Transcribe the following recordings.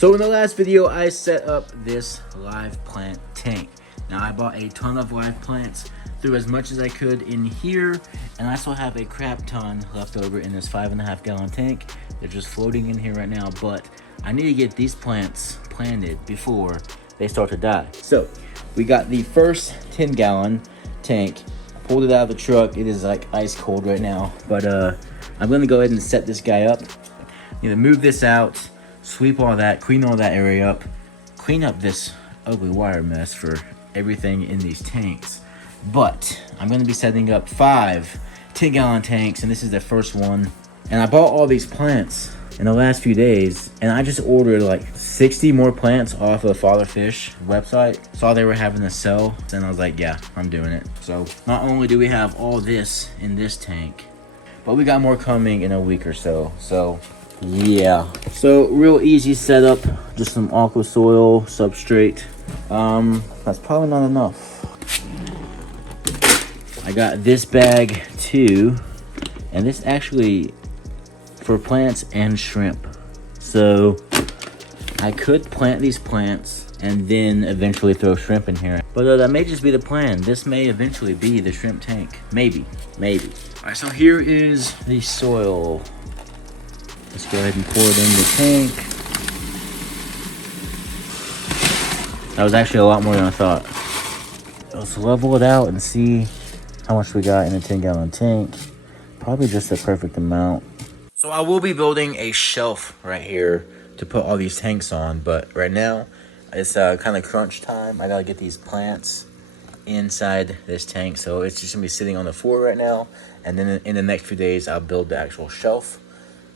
So in the last video, I set up this live plant tank. Now I bought a ton of live plants, threw as much as I could in here, and I still have a crap ton left over in this 5.5 gallon tank. They're just floating in here right now, but I need to get these plants planted before they start to die. So we got the first 10 gallon tank. I pulled it out of the truck. It is like ice cold right now, but I'm gonna go ahead and set this guy up. Need to move this out, sweep all that, clean all that area up, clean up this ugly wire mess for everything in these tanks. But I'm gonna be setting up 5 10 gallon tanks, and this is the first one. And I bought all these plants in the last few days, and I just ordered like 60 more plants off of Father Fish website. Saw they were having a sell, and I was like, yeah, I'm doing it. So not only do we have all this in this tank, but we got more coming in a week or so. So yeah, so real easy setup, just some aqua soil, substrate. That's probably not enough. I got this bag too, and this actually for plants and shrimp. So I could plant these plants and then eventually throw shrimp in here, but that may just be the plan. This may eventually be the shrimp tank, maybe. All right, so here is the soil. Let's go ahead and pour it in the tank. That was actually a lot more than I thought. Let's level it out and see how much we got in a 10 gallon tank. Probably just the perfect amount. So I will be building a shelf right here to put all these tanks on, but right now it's kind of crunch time. I gotta get these plants inside this tank, so it's just gonna be sitting on the floor right now, and then in the next few days I'll build the actual shelf.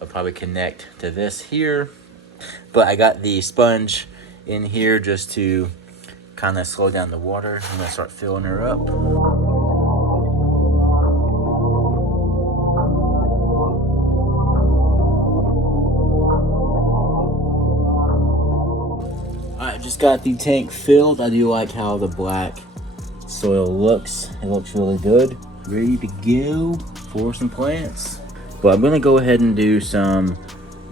I'll probably connect to this here, but I got the sponge in here just to kind of slow down the water. I'm gonna start filling her up. I just got the tank filled. I do like how the black soil looks. It looks really good. Ready to go for some plants. But I'm gonna go ahead and do some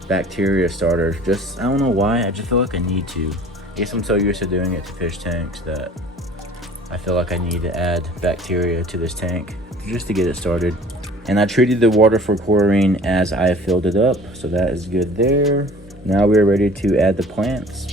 bacteria starters. Just, I don't know why, I just feel like I need to. I guess I'm so used to doing it to fish tanks that I feel like I need to add bacteria to this tank just to get it started. And I treated the water for chlorine as I filled it up, so that is good there. Now we're ready to add the plants.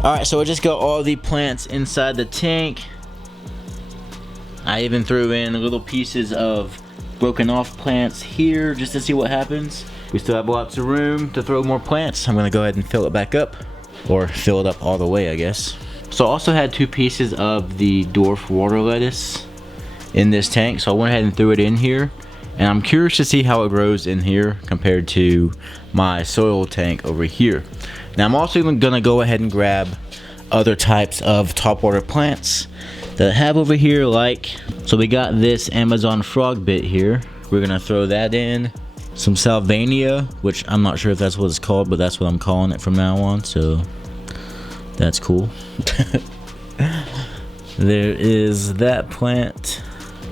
All right, so I just got all the plants inside the tank. I even threw in little pieces of broken off plants here just to see what happens. We still have lots of room to throw more plants. I'm gonna go ahead and fill it back up, or fill it up all the way, I guess. So I also had 2 pieces of the dwarf water lettuce in this tank, so I went ahead and threw it in here. And I'm curious to see how it grows in here compared to my soil tank over here. Now I'm also even gonna go ahead and grab other types of topwater plants that I have over here, like, so we got this Amazon frog bit here. We're gonna throw that in. Some Salvania, which I'm not sure if that's what it's called, but that's what I'm calling it from now on, so that's cool. There is that plant.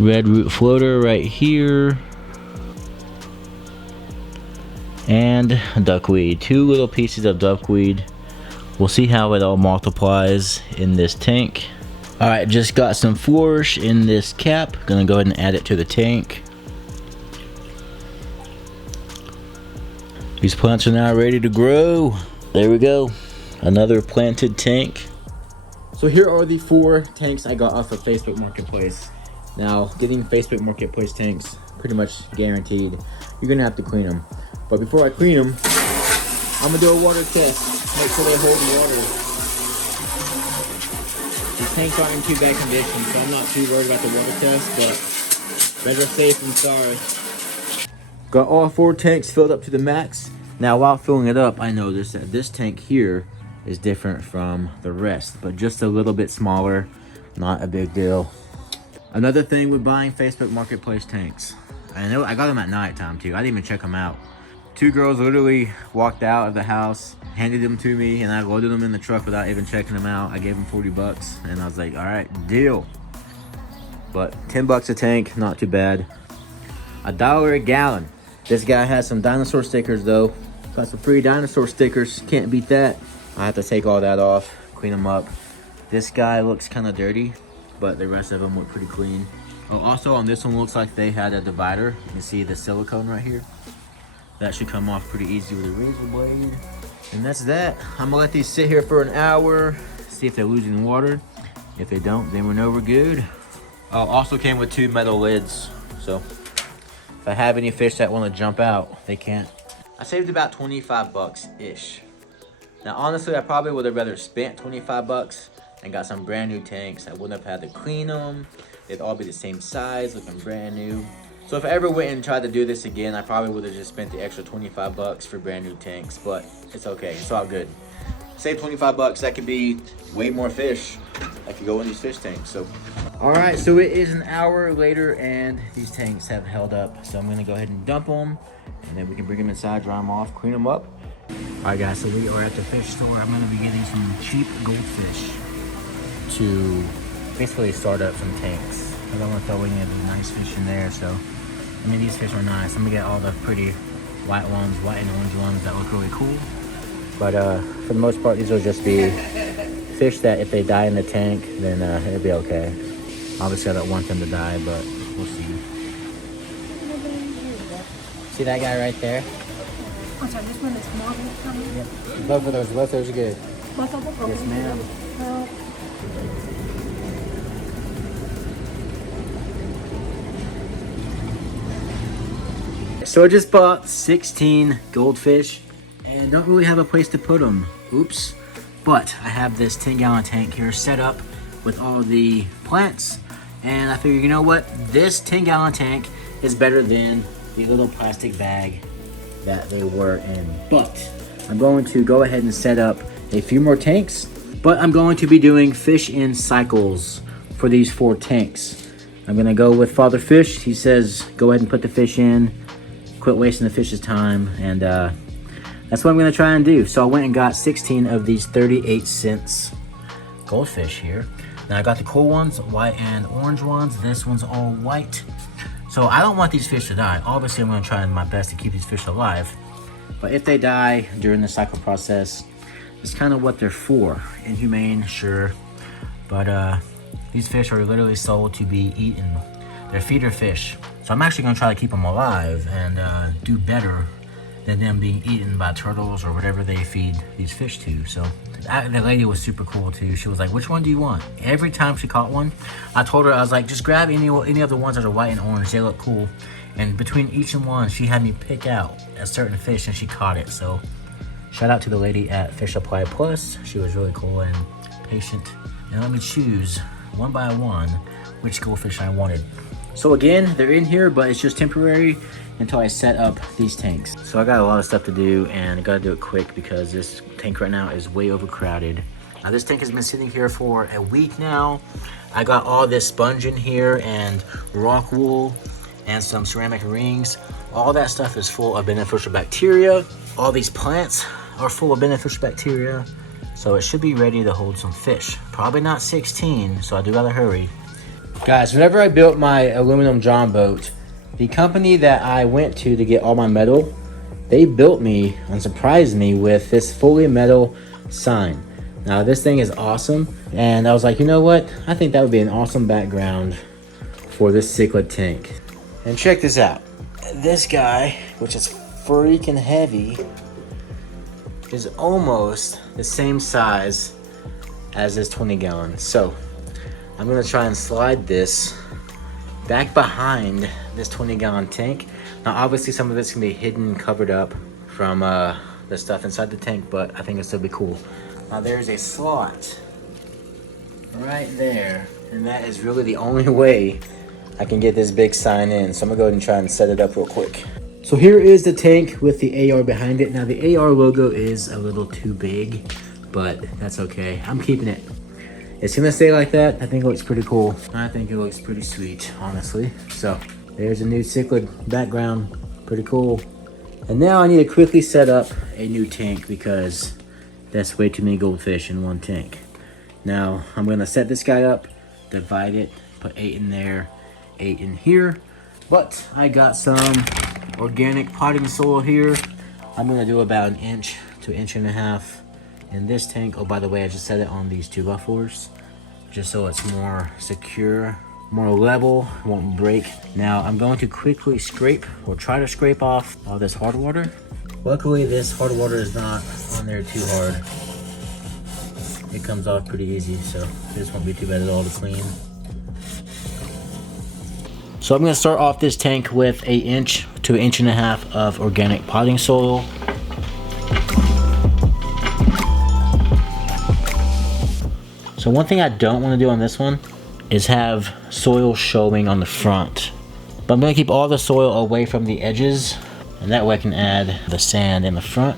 Red root floater right here. And duckweed, 2 little pieces of duckweed. We'll see how it all multiplies in this tank. All right, just got some flourish in this cap. Gonna go ahead and add it to the tank. These plants are now ready to grow. There we go, another planted tank. So here are the 4 tanks I got off of Facebook Marketplace. Now, getting Facebook Marketplace tanks, pretty much guaranteed, you're gonna have to clean them. But before I clean them, I'm gonna do a water test. Make sure they hold water. These tanks aren't in too bad condition, so I'm not too worried about the water test, but better safe than sorry. Got all 4 tanks filled up to the max. Now while filling it up, I noticed that this tank here is different from the rest, but just a little bit smaller, not a big deal. Another thing with buying Facebook Marketplace tanks, I know I got them at night time too. I didn't even check them out. 2 girls literally walked out of the house, handed them to me, and I loaded them in the truck without even checking them out. I gave them 40 bucks, and I was like, all right, deal. But 10 bucks a tank, not too bad. $1 a gallon. This guy has some dinosaur stickers though. Got some free dinosaur stickers, can't beat that. I have to take all that off, clean them up. This guy looks kind of dirty, but the rest of them look pretty clean. Oh, also on this one looks like they had a divider. You can see the silicone right here. That should come off pretty easy with a razor blade. And that's that. I'm gonna let these sit here for an hour, see if they're losing water. If they don't, then we know we're good. Also came with 2 metal lids. So if I have any fish that want to jump out, they can't. I saved about 25 bucks-ish. Now honestly, I probably would have rather spent 25 bucks and got some brand new tanks. I wouldn't have had to clean them. They'd all be the same size, looking brand new. So if I ever went and tried to do this again, I probably would have just spent the extra 25 bucks for brand new tanks, but it's okay, it's all good. Save 25 bucks, that could be way more fish that could go in these fish tanks. So, all right, so it is an hour later and these tanks have held up. So I'm gonna go ahead and dump them and then we can bring them inside, dry them off, clean them up. All right guys, so we are at the fish store. I'm gonna be getting some cheap goldfish to basically start up some tanks. I don't want to throw any of the nice fish in there, so I mean these fish are nice. I'm gonna get all the pretty white ones, white and orange ones that look really cool. But for the most part, these will just be fish that if they die in the tank, then it'll be okay. Obviously, I don't want them to die, but we'll see. See that guy right there? Oh, sorry, this one is more coming? Yep. Both of those are good. Both of them? Yes, ma'am. So I just bought 16 goldfish and don't really have a place to put them. Oops. But I have this 10-gallon tank here set up with all the plants. And I figured, you know what? This 10-gallon tank is better than the little plastic bag that they were in. But I'm going to go ahead and set up a few more tanks. But I'm going to be doing fish in cycles for these 4 tanks. I'm going to go with Father Fish. He says, go ahead and put the fish in. Quit wasting the fish's time. And that's what I'm going to try and do. So I went and got 16 of these 38 cents goldfish here. Now I got the cool ones, white and orange ones. This one's all white. So I don't want these fish to die. Obviously, I'm going to try my best to keep these fish alive. But if they die during the cycle process, it's kind of what they're for. Inhumane, sure. But these fish are literally sold to be eaten. They're feeder fish. So I'm actually going to try to keep them alive and do better than them being eaten by turtles or whatever they feed these fish to. So the lady was super cool too. She was like, which one do you want? Every time she caught one, I told her, I was like, just grab any of the ones that are white and orange. They look cool. And between each and one, she had me pick out a certain fish and she caught it. So shout out to the lady at Fish Supply Plus. She was really cool and patient. And let me choose one by one which goldfish I wanted. So again, they're in here, but it's just temporary until I set up these tanks. So I got a lot of stuff to do and I gotta do it quick because this tank right now is way overcrowded. Now this tank has been sitting here for a week now. I got all this sponge in here and rock wool and some ceramic rings. All that stuff is full of beneficial bacteria. All these plants are full of beneficial bacteria. So it should be ready to hold some fish. Probably not 16, so I do gotta hurry. Guys, whenever I built my aluminum John boat, the company that I went to get all my metal, they built me and surprised me with this fully metal sign. Now this thing is awesome, and I was like, you know what? I think that would be an awesome background for this cichlid tank. And check this out. This guy, which is freaking heavy, is almost the same size as this 20-gallon. So I'm gonna try and slide this back behind this 20-gallon tank. Now obviously some of it's gonna be hidden, covered up from the stuff inside the tank, but I think it'll still be cool. Now there's a slot right there, and that is really the only way I can get this big sign in. So I'm gonna go ahead and try and set it up real quick. So here is the tank with the AR behind it. Now the AR logo is a little too big, but that's okay. I'm keeping it. It's gonna stay like that. I think it looks pretty cool. I think it looks pretty sweet, honestly. So there's a new cichlid background, pretty cool. And now I need to quickly set up a new tank because that's way too many goldfish in one tank. Now I'm gonna set this guy up, divide it, put 8 in there, 8 in here. But I got some organic potting soil here. I'm gonna do about 1 inch to 1.5 inches in this tank. Oh, by the way, I just set it on these 2x4s just so it's more secure, more level, won't break. Now I'm going to quickly scrape or try to scrape off all this hard water. Luckily this hard water is not on there too hard. It comes off pretty easy, so this won't be too bad at all to clean. So I'm gonna start off this tank with 1 inch to 1.5 inches of organic potting soil. So one thing I don't want to do on this one is have soil showing on the front. But I'm gonna keep all the soil away from the edges, and that way I can add the sand in the front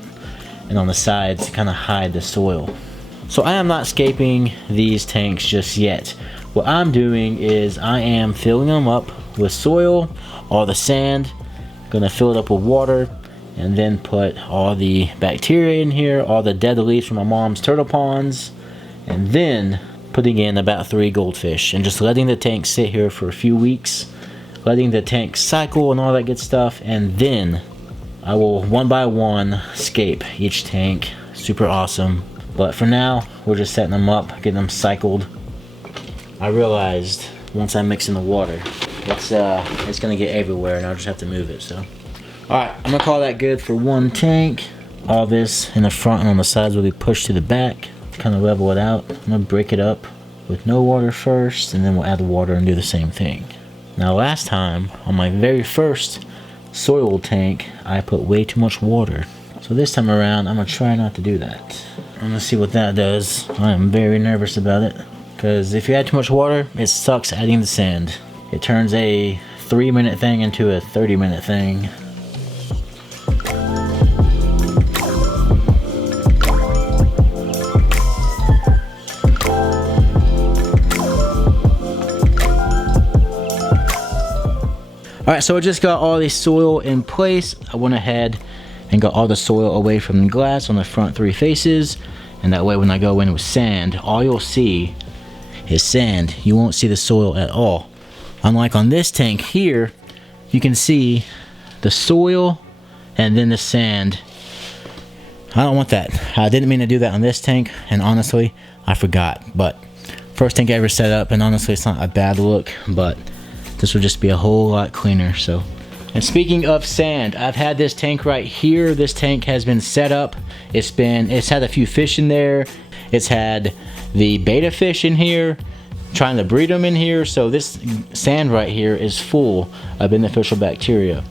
and on the sides to kind of hide the soil. So I am not scaping these tanks just yet. What I'm doing is I am filling them up with soil, all the sand, gonna fill it up with water, and then put all the bacteria in here, all the dead leaves from my mom's turtle ponds, and then putting in about 3 goldfish and just letting the tank sit here for a few weeks, letting the tank cycle and all that good stuff, and then I will one by one scape each tank. Super awesome. But for now, we're just setting them up, getting them cycled. I realized once I mix in the water, it's gonna get everywhere and I'll just have to move it, so. All right, I'm gonna call that good for 1 tank. All this in the front and on the sides will be pushed to the back to kind of level it out. I'm gonna break it up with no water first, and then we'll add the water and do the same thing. Now last time, on my very first soil tank, I put way too much water. So this time around, I'm gonna try not to do that. I'm gonna see what that does. I am very nervous about it, because if you add too much water, it sucks adding the sand. It turns a 3-minute thing into a 30-minute thing. Alright, so I just got all the soil in place. I went ahead and got all the soil away from the glass on the front 3 faces. And that way when I go in with sand, all you'll see is sand. You won't see the soil at all. Unlike on this tank here, you can see the soil and then the sand. I don't want that. I didn't mean to do that on this tank, and honestly, I forgot. But first tank I ever set up, and honestly it's not a bad look, but this will just be a whole lot cleaner. So, and speaking of sand, I've had this tank right here. This tank has been set up. It's had a few fish in there. It's had the betta fish in here, trying to breed them in here. So this sand right here is full of beneficial bacteria.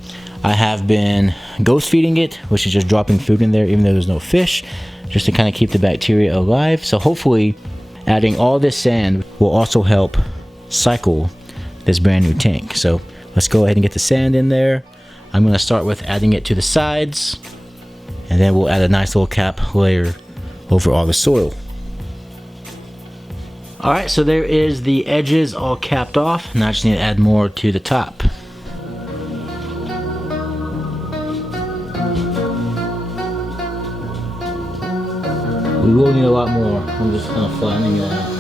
I have been ghost feeding it, which is just dropping food in there even though there's no fish, just to kind of keep the bacteria alive. So hopefully adding all this sand will also help cycle this brand new tank. So let's go ahead and get the sand in there. I'm going to start with adding it to the sides, and then we'll add a nice little cap layer over all the soil. Alright, so there is the edges all capped off. Now I just need to add more to the top. We will need a lot more. I'm just kind of flattening it out.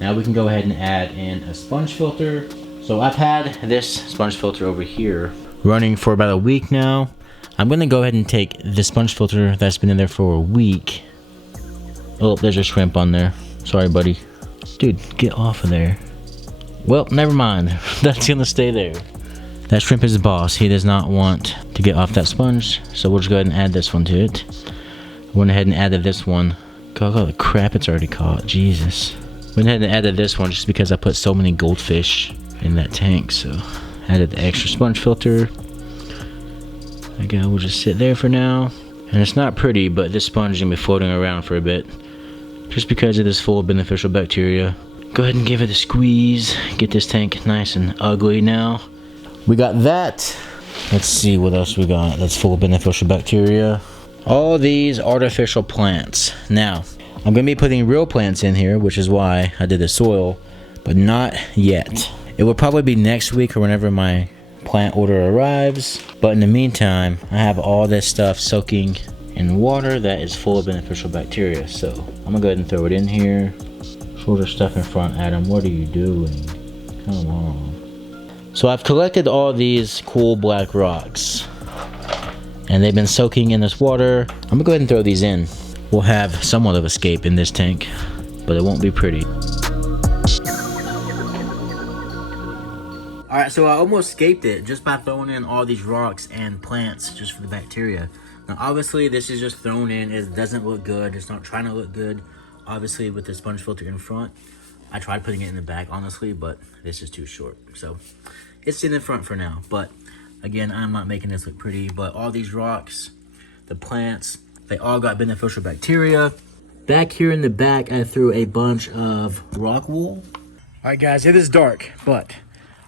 Now we can go ahead and add in a sponge filter. So I've had this sponge filter over here running for about a week now. I'm gonna go ahead and take the sponge filter that's been in there for a week. Oh, there's a shrimp on there. Sorry, buddy. Dude, get off of there. Well, never mind. That's gonna stay there. That shrimp is the boss. He does not want to get off that sponge. So we'll just go ahead and add this one to it. Went ahead and added this one. God, all the crap it's already caught. Jesus. Went ahead and added this one just because I put so many goldfish in that tank. So added the extra sponge filter. Again, we'll just sit there for now. And it's not pretty, but this sponge is gonna be floating around for a bit, just because it is full of beneficial bacteria. Go ahead and give it a squeeze. Get this tank nice and ugly now. We got that. Let's see what else we got that's full of beneficial bacteria. All these artificial plants. Now, I'm going to be putting real plants in here, which is why I did the soil, but not yet. It will probably be next week or whenever my plant order arrives. But in the meantime, I have all this stuff soaking in water that is full of beneficial bacteria. So I'm going to go ahead and throw it in here. Shorter stuff in front, Adam. What are you doing? Come on. So I've collected all these cool black rocks, and they've been soaking in this water. I'm gonna go ahead and throw these in. We'll have somewhat of escape in this tank, but it won't be pretty. All right, so I almost escaped it just by throwing in all these rocks and plants just for the bacteria. Now, obviously, this is just thrown in. It doesn't look good. It's not trying to look good. Obviously, with the sponge filter in front, I tried putting it in the back, honestly, but this is too short. So it's in the front for now. But again, I'm not making this look pretty, but all these rocks, the plants, they all got beneficial bacteria. Back here in the back, I threw a bunch of rock wool. All right, guys, it is dark, but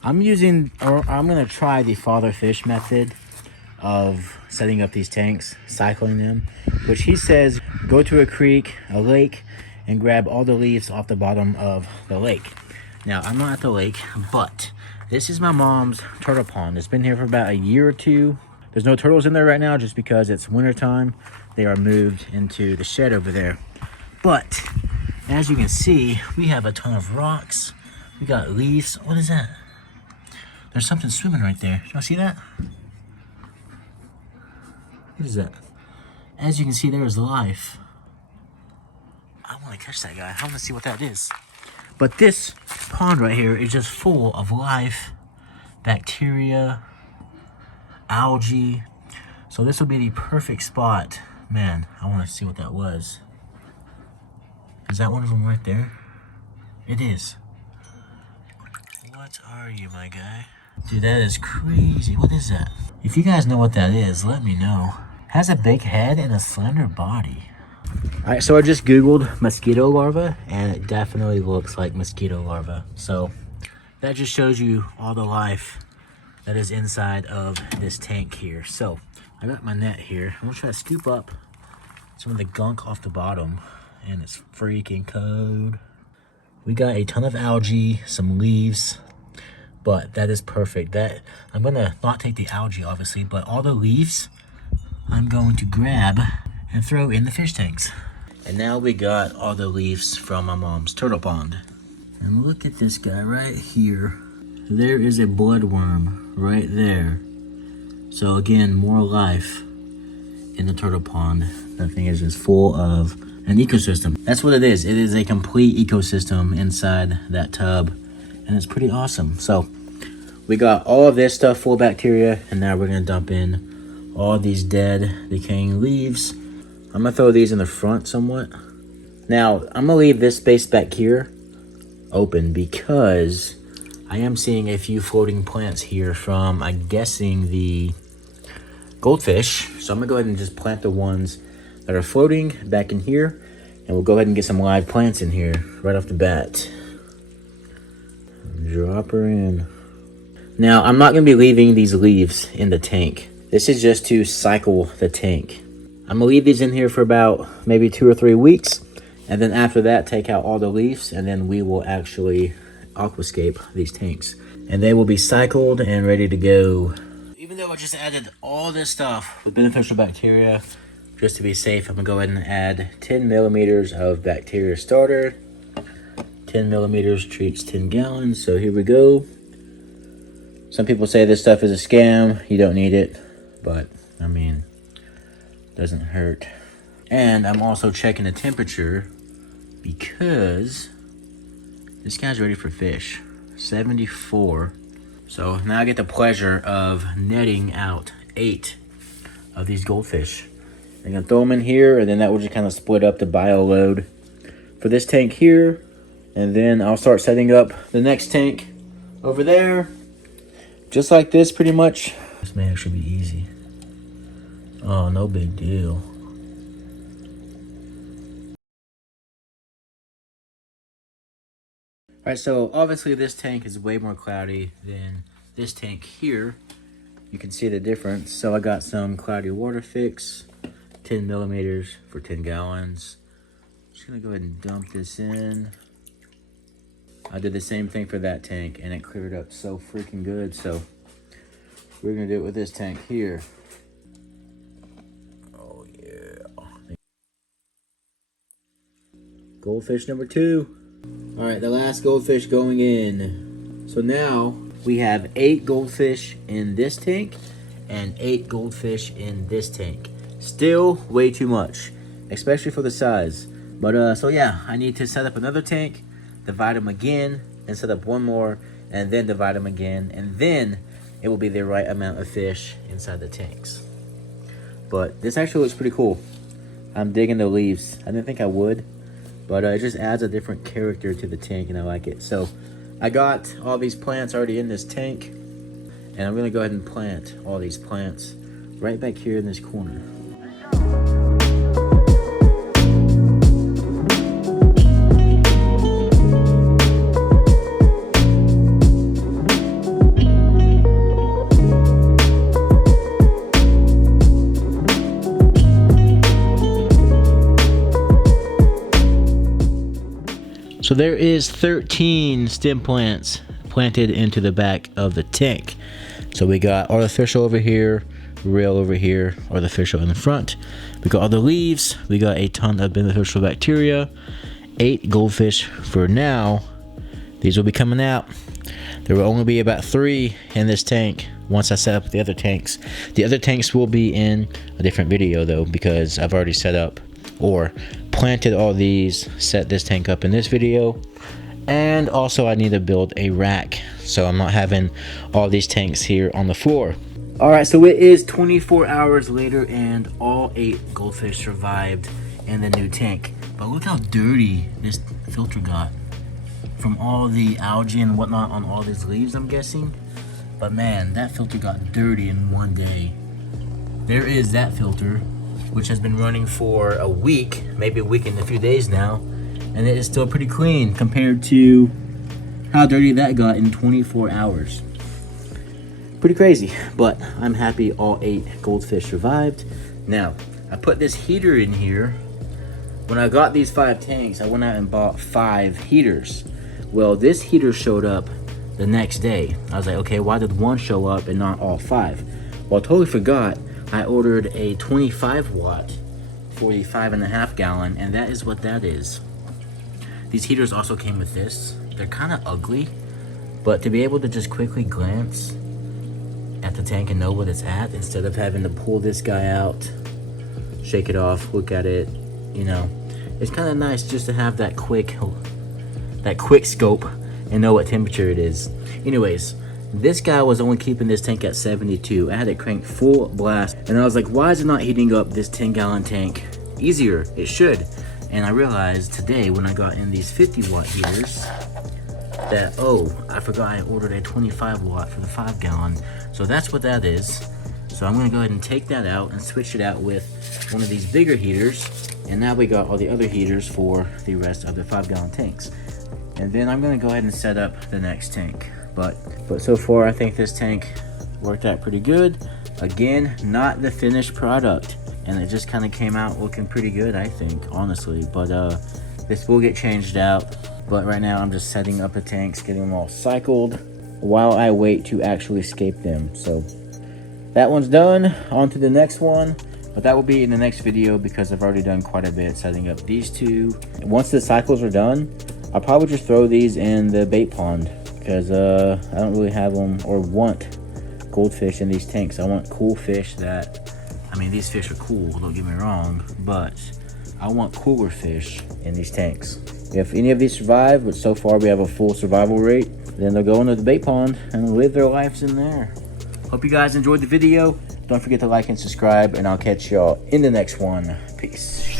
I'm gonna try the father fish method of setting up these tanks, cycling them, which he says go to a creek, a lake, and grab all the leaves off the bottom of the lake. Now, I'm not at the lake, but this is my mom's turtle pond. It's been here for about a year or two. There's no turtles in there right now just because it's winter time. They are moved into the shed over there. But as you can see, we have a ton of rocks. We got leaves. What is that? There's something swimming right there. Y'all see that? What is that? As you can see, there is life. I want to catch that guy. I want to see what that is. But this pond right here is just full of life, bacteria, algae. So this will be the perfect spot. Man, I want to see what that was. Is that one of them right there? It is. What are you, my guy? Dude, that is crazy. What is that? If you guys know what that is, let me know. Has a big head and a slender body. All right, so I just Googled mosquito larva, and it definitely looks like mosquito larva. So that just shows you all the life that is inside of this tank here. So I got my net here. I'm gonna try to scoop up some of the gunk off the bottom, and it's freaking cold. We got a ton of algae, some leaves, but that is perfect. I'm gonna not take the algae, obviously, but all the leaves I'm going to grab and throw in the fish tanks. And now we got all the leaves from my mom's turtle pond. And look at this guy right here. There is a bloodworm right there. So again, more life in the turtle pond. That thing is just full of an ecosystem. That's what it is. It is a complete ecosystem inside that tub. And it's pretty awesome. So we got all of this stuff full of bacteria, and now we're gonna dump in all these dead, decaying leaves. I'm gonna throw these in the front somewhat. Now, I'm gonna leave this space back here open because I am seeing a few floating plants here from, I'm guessing, the goldfish. So I'm gonna go ahead and just plant the ones that are floating back in here, and we'll go ahead and get some live plants in here right off the bat. Drop her in. Now, I'm not gonna be leaving these leaves in the tank. This is just to cycle the tank. I'm gonna leave these in here for about maybe 2 or 3 weeks, and then after that, take out all the leaves, and then we will actually aquascape these tanks, and they will be cycled and ready to go. Even though I just added all this stuff with beneficial bacteria, just to be safe, I'm gonna go ahead and add 10 millimeters of bacteria starter. 10 millimeters treats 10 gallons, so here we go. Some people say this stuff is a scam, you don't need it, but I mean, doesn't hurt. And I'm also checking the temperature because this guy's ready for fish. 74. So now I get the pleasure of netting out 8 of these goldfish. I'm gonna throw them in here, and then that will just kind of split up the bio load for this tank here. And then I'll start setting up the next tank over there. Just like this, pretty much. This may actually be easy. Oh, no big deal. All right, so obviously this tank is way more cloudy than this tank here. you can see the difference. So I got some cloudy water fix, 10 millimeters for 10 gallons. Just gonna go ahead and dump this in. I did the same thing for that tank and it cleared up so freaking good. So we're gonna do it with this tank here. Oh yeah. Goldfish number 2. All right, the last goldfish going in. So now we have 8 goldfish in this tank and 8 goldfish in this tank. Still way too much, especially for the size. But so yeah, I need to set up another tank, divide them again, and set up one more, and then divide them again, and then it will be the right amount of fish inside the tanks. But this actually looks pretty cool. I'm digging the leaves. I didn't think I would, but it just adds a different character to the tank, and I like it. So I got all these plants already in this tank, and I'm gonna go ahead and plant all these plants right back here in this corner. So there is 13 stem plants planted into the back of the tank. So we got artificial over here, real over here, artificial in the front. We got all the leaves. We got a ton of beneficial bacteria. 8 goldfish for now. These will be coming out. There will only be about 3 in this tank once I set up the other tanks. The other tanks will be in a different video though, because I've already set up or planted all these, set this tank up in this video, and also I need to build a rack so I'm not having all these tanks here on the floor. All right, so it is 24 hours later and all 8 goldfish survived in the new tank. But look how dirty this filter got from all the algae and whatnot on all these leaves, I'm guessing. But man, that filter got dirty in one day. There is that filter, which has been running for a week, maybe a week and a few days now, and it is still pretty clean compared to how dirty that got in 24 hours. Pretty crazy, but I'm happy all 8 goldfish survived. Now, I put this heater in here. When I got these 5 tanks, I went out and bought 5 heaters. Well, this heater showed up the next day. I was like, okay, why did one show up and not all 5? Well, I totally forgot. I ordered a 25 watt for the 5.5 gallon, and that is what that is. These heaters also came with this. They're kind of ugly, but to be able to just quickly glance at the tank and know what it's at instead of having to pull this guy out, shake it off, look at it, you know, it's kind of nice just to have that quick scope and know what temperature it is. Anyways, this guy was only keeping this tank at 72. I had it cranked full blast, and I was like, why is it not heating up this 10-gallon tank easier? It should. And I realized today when I got in these 50 watt heaters that, oh, I forgot I ordered a 25 watt for the 5 gallon. So that's what that is. So I'm gonna go ahead and take that out and switch it out with one of these bigger heaters. And now we got all the other heaters for the rest of the 5 gallon tanks. And then I'm gonna go ahead and set up the next tank. But so far I think this tank worked out pretty good. Again, not the finished product, and it just kind of came out looking pretty good, I think, honestly. But this will get changed out. But right now I'm just setting up the tanks, getting them all cycled while I wait to actually scape them. So that one's done. On to the next one, but that will be in the next video because I've already done quite a bit setting up these 2. Once the cycles are done, I'll probably just throw these in the bait pond, because I don't really have them or want goldfish in these tanks. I want cool fish that, I mean, these fish are cool, don't get me wrong, but I want cooler fish in these tanks. If any of these survive, but so far we have a full survival rate, then they'll go into the bait pond and live their lives in there. Hope you guys enjoyed the video. Don't forget to like and subscribe, and I'll catch y'all in the next one. Peace.